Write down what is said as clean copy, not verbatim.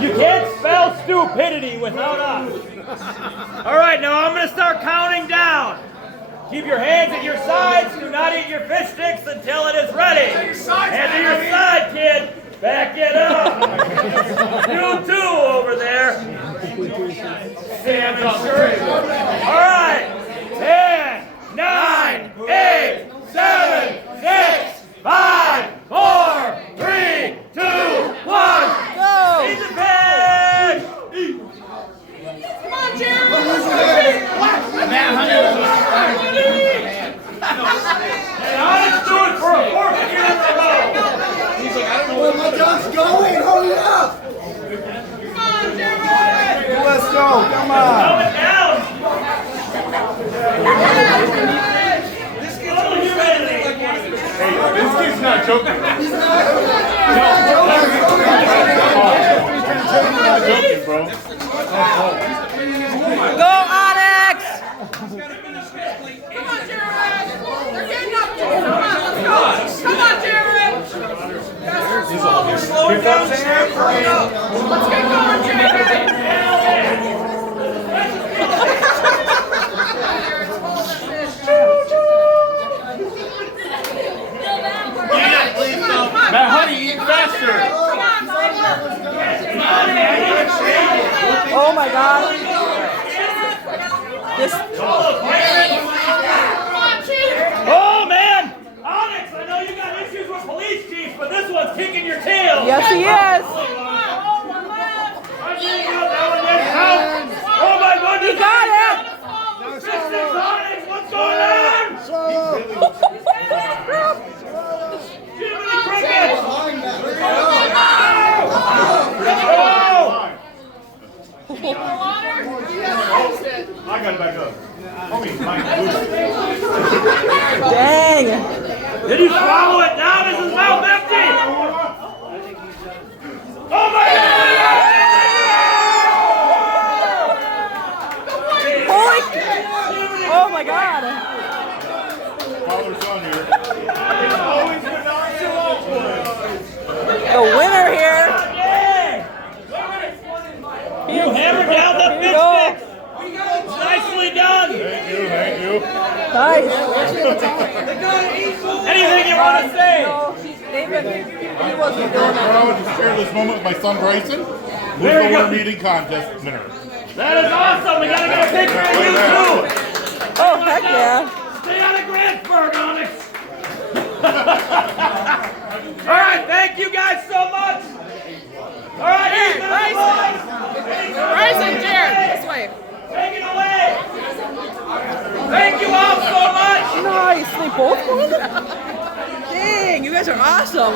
You can't spell stupidity without us. All right, now I'm going to start counting down. Keep your hands at your sides. Do not eat your fish sticks until it is ready. Hand to your side, kid. Back it up. You too over there. Stand up straight. All right. 10, 9, 8, 7, 6, 5, 4, 3, 2, 1. Go! Eat the fish! Come on, Jerry! Hey, Onyx, do it for a fourth year in a row. Where my dog's going? Hurry up! Come on, Jerry! Let's go, come on! Coming down. This kid's not joking. He's not Joking, bro. Go, Onyx! Come on, Jerry! They're getting up to you! Come on, let's go! Come on, Jerry! Faster, smaller! Slow it down, Jerry! Hurry up! Let's get going, Jerry! Matt, honey, eat faster. Oh my God! This. Oh, man! Onyx, I know you got issues with police chiefs, but this one's kicking your tail. Yes, he is. Oh, my goodness! He got it. Fishstick, Onyx, what's going on? Jiminy Crickets! I gotta back up. Homie, Mike. Dang! Did he swallow it down? Is his mouth empty? Oh my God! Holy! Oh my God! Father's son here. The winner here. You hammered down the Here you go. Fishstick. Nicely done. Thank you, thank you. Nice. Anything you want to say? No, he wasn't doing I'm it. proud to share this moment with my son Bryson, who's There the you go. worm eating contest winner. That is awesome. We gotta get a picture of you too. Oh, heck yeah. Stay out of Grantsburg, Onyx. All right, thank you guys so much. All right, Ethan, Bryson, Jared, this way. take it away. Thank you all so much. Nice. They both won? Dang, you guys are awesome.